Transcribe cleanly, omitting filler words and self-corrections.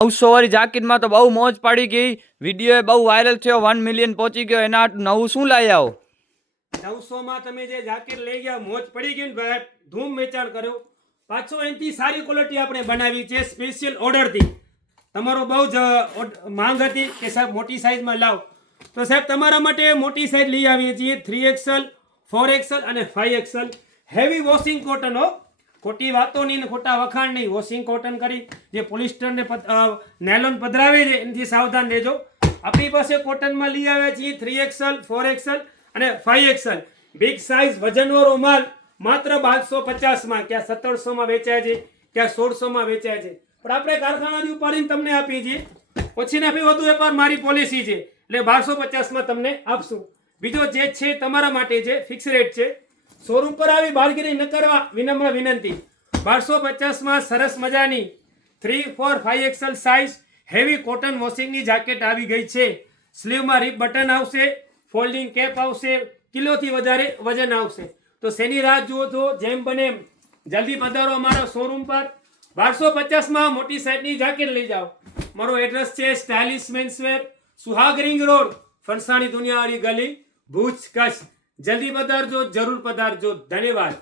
900 વાળી જાકીટમાં તો બહુ મોજ પડી ગઈ. વિડીયો બહુ વાયરલ થયો, 1 મિલિયન પહોંચી ગયો. એના નવું શું લાવી આવો? 900 માં તમે જે જાકેટ લઈ ગયા, મોજ પડી ગઈ ને ભાઈ, ધૂમ વેચાણ કર્યો. પાછો એનાથી સારી ક્વોલિટી આપણે બનાવી છે સ્પેશિયલ ઓર્ડરથી. તમારો બહુ જ માંગ હતી કે સાહેબ મોટી સાઇઝમાં લાવ, તો સાહેબ તમારા માટે મોટી સાઇઝ લઈ આવીએ છીએ. 3XL, 4XL અને 5XL. હેવી વોશિંગ કોટન હો, ખોટી વાતો નહીં ને ખોટા વખાણ નહીં. વોશિંગ કોટન કરી જે પોલિસ્ટર ને નાયલોન પધરાવે છે એનાથી સાવધાન રહેજો. આપણી પાસે કોટનમાં લઈ આવ્યા છીએ 3XL, 4XL અને 5XL. બિગ સાઇઝ વજનવાળો માલ માત્ર 1250માં, ક્યાં 1700માં વેચાય છે, ક્યાં 1600માં વેચાય છે. પણ આપણે કારખાનાથી ઉપાડીને તમને આપીએ છીએ. પછી ને વધુ વેપાર મારી પોલિસી છે એટલે 1250માં તમને આપશું. બીજો જે છે તમારા માટે છે, ફિક્સ રેટ છે. શોરૂમ પર આવી બાર્ગેનિંગ ન કરવા વિનમ્ર વિનંતી. 1250માં સરસ મજાની 3, 4, 5XL સાઇઝ હેવી કોટન વોશિંગની જાકેટ આવી ગઈ છે. સ્લીવમાં રીપ બટન આવશે, ફોલ્ડિંગ કેપ આવશે, કિલોથી વધારે વજન આવશે. તો શેની રાહ જુઓ છો? જેમ બને એમ જલ્દી પધારો અમારા શોરૂમ પર. 1250માં મોટી સાઇઝની જાકેટ લઈ જાઓ. મારો એડ્રેસ છે stylish menswear, Suhag ring road, ફરસાણી દુનિયાવાળી ગલી, ભુજ, કચ્છ. જલ્દી પધારજો, જરૂર પધારજો. ધન્યવાદ.